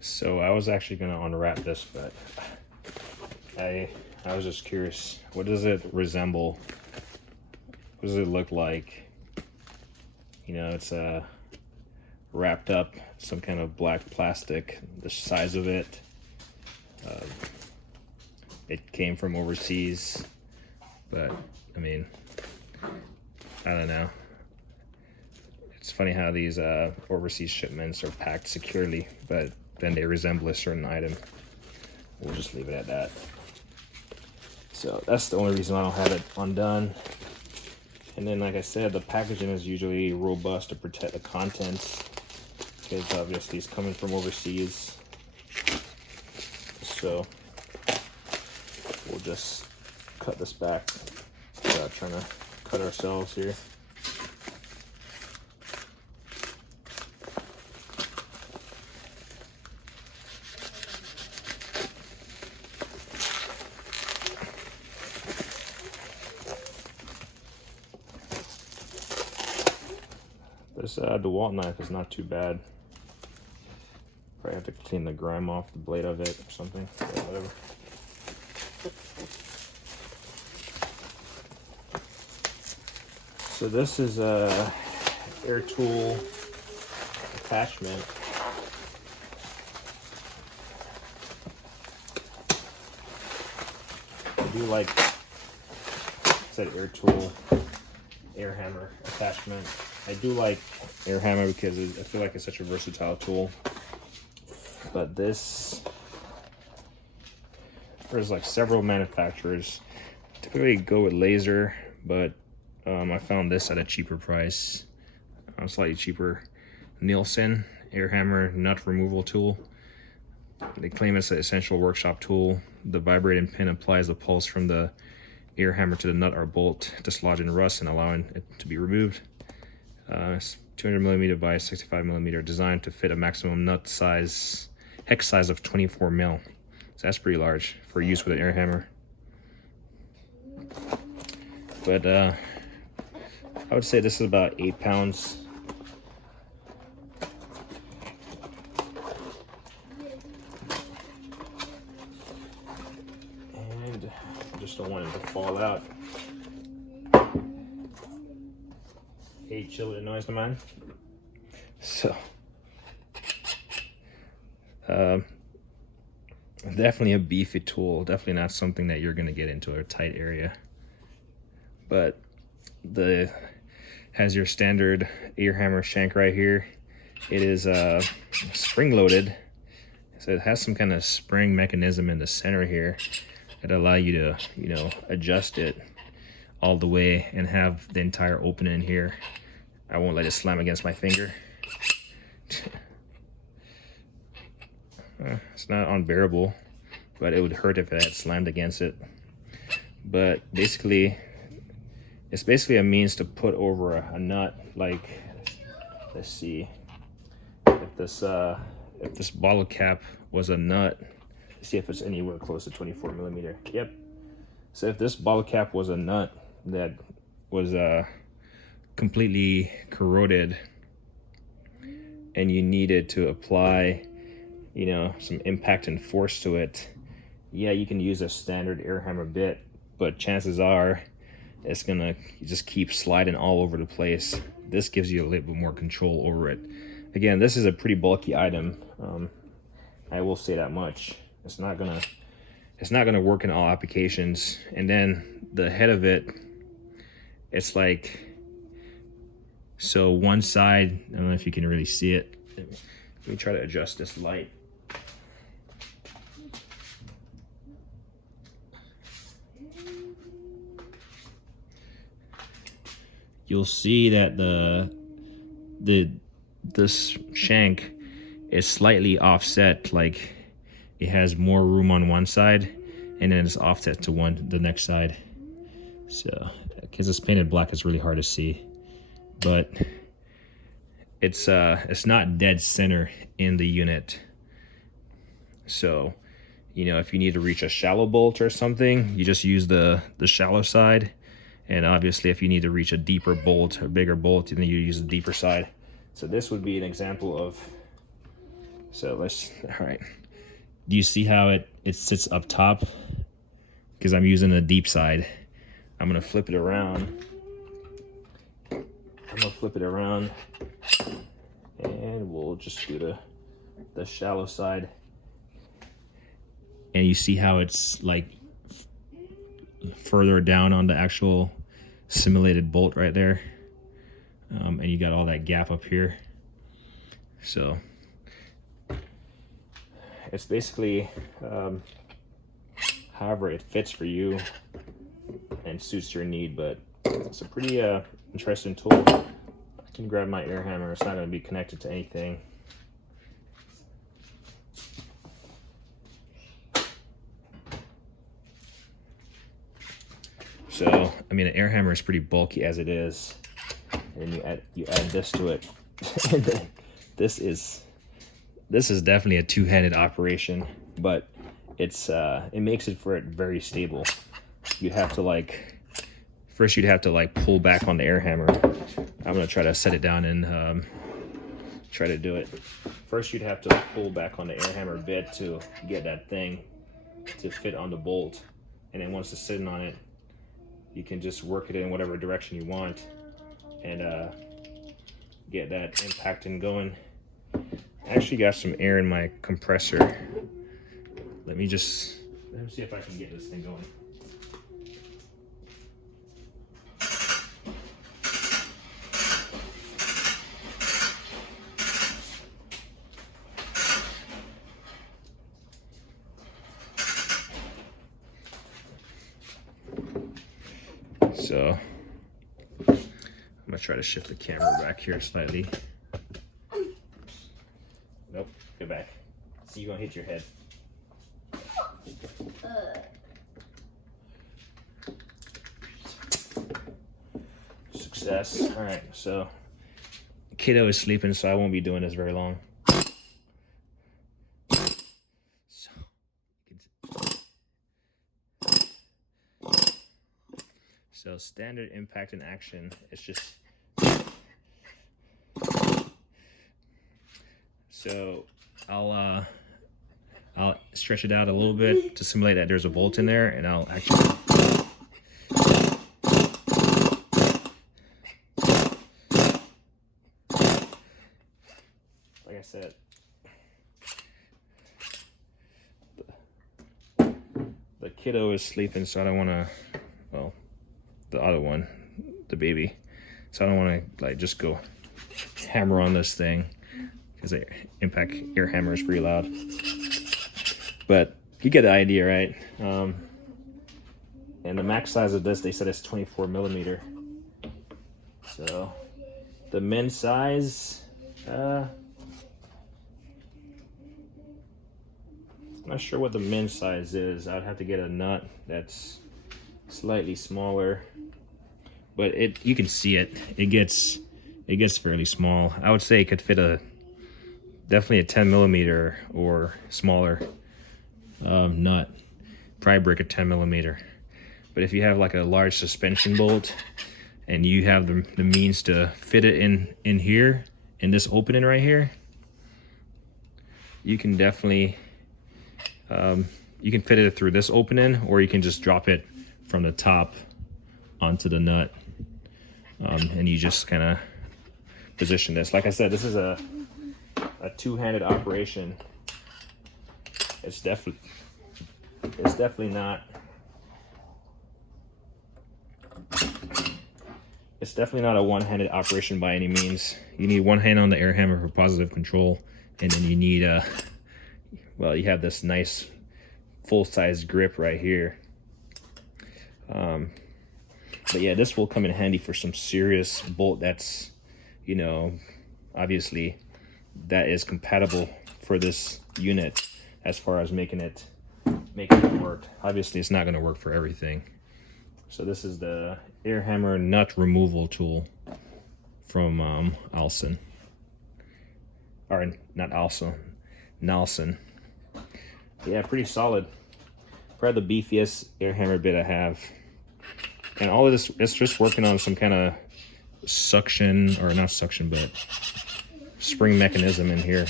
So I was actually gonna unwrap this, but I was just curious. What does it resemble? What does it look like? You know, it's wrapped up some kind of black plastic. The size of it. It came from overseas, but I mean, I don't know. It's funny how these overseas shipments are packed securely, but then they resemble a certain item. We'll just leave it at that. So that's the only reason I don't have it undone. And then, like I said, the packaging is usually robust to protect the contents, because obviously it's coming from overseas. So we'll just cut this back without trying to cut ourselves here. This DeWalt knife is not too bad. Probably have to clean the grime off the blade of it or something. Yeah, whatever. So this is a air tool attachment. I do like, it said air tool, air hammer attachment. I do like air hammer because I feel like it's such a versatile tool. But this, there's like several manufacturers. Typically go with laser, but I found this at a cheaper price, slightly cheaper. Nielsen air hammer nut removal tool. They claim it's an essential workshop tool. The vibrating pin applies the pulse from the air hammer to the nut or bolt, dislodging rust and allowing it to be removed. It's 200 millimeter by 65 millimeter, designed to fit a maximum nut size, hex size of 24 mil. So that's pretty large for use with an air hammer. But I would say this is about 8 pounds. And I just don't want it to fall out. Hey, chill with the noise, man. So, definitely a beefy tool. Definitely not something that you're gonna get into a tight area. But has your standard air hammer shank right here. It is spring loaded, so it has some kind of spring mechanism in the center here that allow you to, you know, adjust it all the way and have the entire opening here. I won't let it slam against my finger. It's not unbearable, but it would hurt if it had slammed against it. But basically, it's basically a means to put over a nut. Like, let's see, if this bottle cap was a nut, let's see if it's anywhere close to 24 millimeter. Yep. So if this bottle cap was a nut that was completely corroded and you needed to apply, you know, some impact and force to it, yeah, you can use a standard air hammer bit, but chances are it's gonna just keep sliding all over the place. This gives you a little bit more control over it. Again, this is a pretty bulky item. I will say that much. It's not gonna work in all applications. And then the head of it, it's like, so one side, I don't know if you can really see it. Let me try to adjust this light. You'll see that this shank is slightly offset, like it has more room on one side and then it's offset to the next side. So because it's painted black, it's really hard to see, but it's not dead center in the unit. So, you know, if you need to reach a shallow bolt or something, you just use the shallow side. And obviously if you need to reach a deeper bolt, a bigger bolt, then you use the deeper side. So this would be an example of So let's, all right. Do you see how it sits up top? Because I'm using the deep side. I'm gonna flip it around. And we'll just do the shallow side. And you see how it's like further down on the actual simulated bolt right there. And you got all that gap up here. So it's basically however it fits for you and suits your need, but it's a pretty interesting tool. I can grab my air hammer. It's not going to be connected to anything. So, I mean, an air hammer is pretty bulky as it is, and you add this to it. This is definitely a two-handed operation, but it makes it for it very stable. You'd have to first you'd have to pull back on the air hammer. I'm gonna try to set it down and try to do it. First you'd have to pull back on the air hammer bit to get that thing to fit on the bolt, and then once it's sitting on it, you can just work it in whatever direction you want and get that impacting going. I actually got some air in my compressor. Let me see if I can get this thing going. So I'm gonna try to shift the camera back here slightly. Nope, go back. See, you're gonna hit your head. Success. All right, so kiddo is sleeping, so I won't be doing this very long. So standard impact and action, it's just, so I'll stretch it out a little bit to simulate that there's a bolt in there, and I'll actually, like I said, the kiddo is sleeping, so I don't want to, well, the other one, the baby, so I don't want to just go hammer on this thing because the impact air hammer is pretty loud, but you get the idea, right? And the max size of this, they said, is 24 millimeter. So the men's size, I'm not sure what the men's size is. I'd have to get a nut that's slightly smaller, but you can see it gets fairly small. I would say it could fit definitely a 10 millimeter or smaller nut, probably break a 10 millimeter. But if you have like a large suspension bolt and you have the means to fit it in here, in this opening right here, you can definitely you can fit it through this opening, or you can just drop it from the top onto the nut, and you just kind of position this. Like I said, this is a two-handed operation. It's definitely not a one-handed operation by any means. You need one hand on the air hammer for positive control, and then you need well, you have this nice full-size grip right here. But yeah, this will come in handy for some serious bolt that's, obviously that is compatible for this unit as far as making it work. Obviously it's not going to work for everything. So this is the air hammer nut removal tool from Alson, or not Alson, Nalson. Yeah, pretty solid. Probably the beefiest air hammer bit I have. And all of this, it's just working on some kind of suction, or not suction, but spring mechanism in here.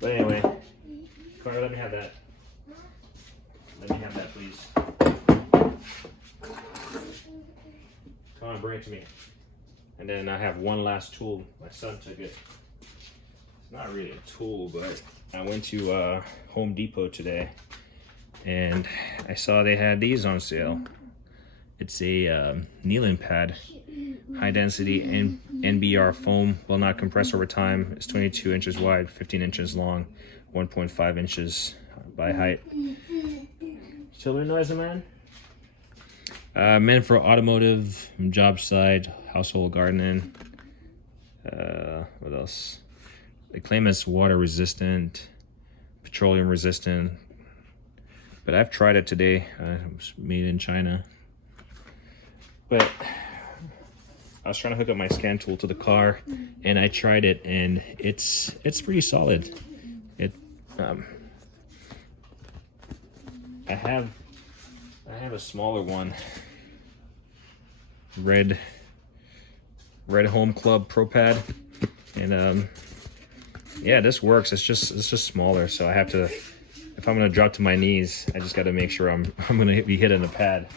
But anyway, Carter, let me have that. Let me have that, please. Come on, bring it to me. And then I have one last tool. My son took it. It's not really a tool, but I went to Home Depot today and I saw they had these on sale. It's a kneeling pad, high density NBR foam, will not compress over time. It's 22 inches wide, 15 inches long, 1.5 inches by height. Children noise, man? Meant for automotive, job site, household gardening. What else? They claim it's water resistant, petroleum resistant. But I've tried it today. It was made in China. But I was trying to hook up my scan tool to the car, and I tried it, and it's pretty solid. It I have a smaller one, Red Home Club Pro Pad, and yeah, this works. It's just smaller, so I have to, if I'm gonna drop to my knees, I just got to make sure I'm gonna be hitting the pad.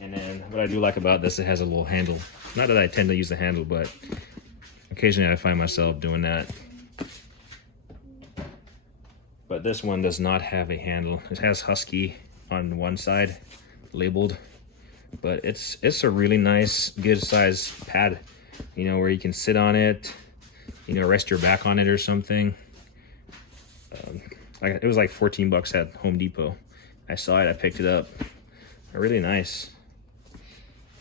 And then what I do like about this, it has a little handle. Not that I tend to use the handle, but occasionally I find myself doing that. But this one does not have a handle. It has Husky on one side labeled, but it's a really nice, good size pad, you know, where you can sit on it, you know, rest your back on it or something. Like, it was like 14 bucks at Home Depot. I saw it, I picked it up. Really nice.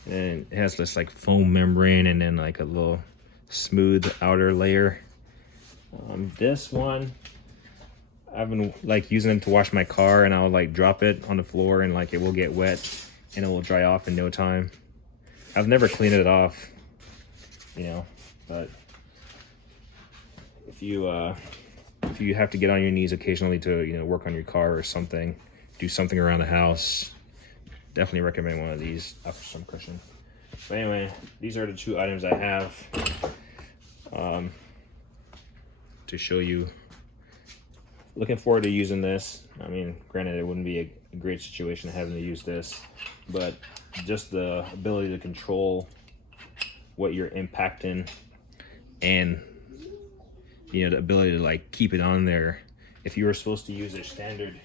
And it has this like foam membrane and then like a little smooth outer layer. This one, I've been like using it to wash my car, and I'll like drop it on the floor and like it will get wet and it will dry off in no time. I've never cleaned it off, you know, but if you have to get on your knees occasionally to, you know, work on your car or something, do something around the house, definitely recommend one of these for some cushion. But anyway, these are the two items I have to show you. Looking forward to using this. I mean, granted, it wouldn't be a great situation having to use this, but just the ability to control what you're impacting, and you know, the ability to like keep it on there. If you were supposed to use a standard,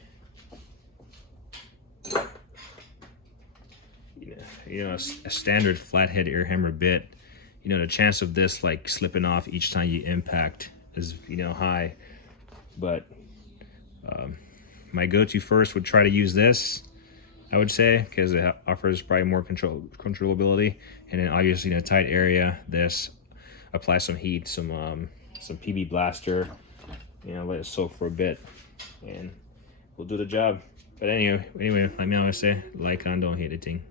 you know, a standard flathead air hammer bit, you know, the chance of this like slipping off each time you impact is, you know, high. But my go-to first would try to use this, I would say, because it offers probably more controllability, and then obviously in a tight area, this apply some heat, some PB Blaster, you know, let it soak for a bit, and we'll do the job. But anyway, like me always say, like on, don't hit the thing.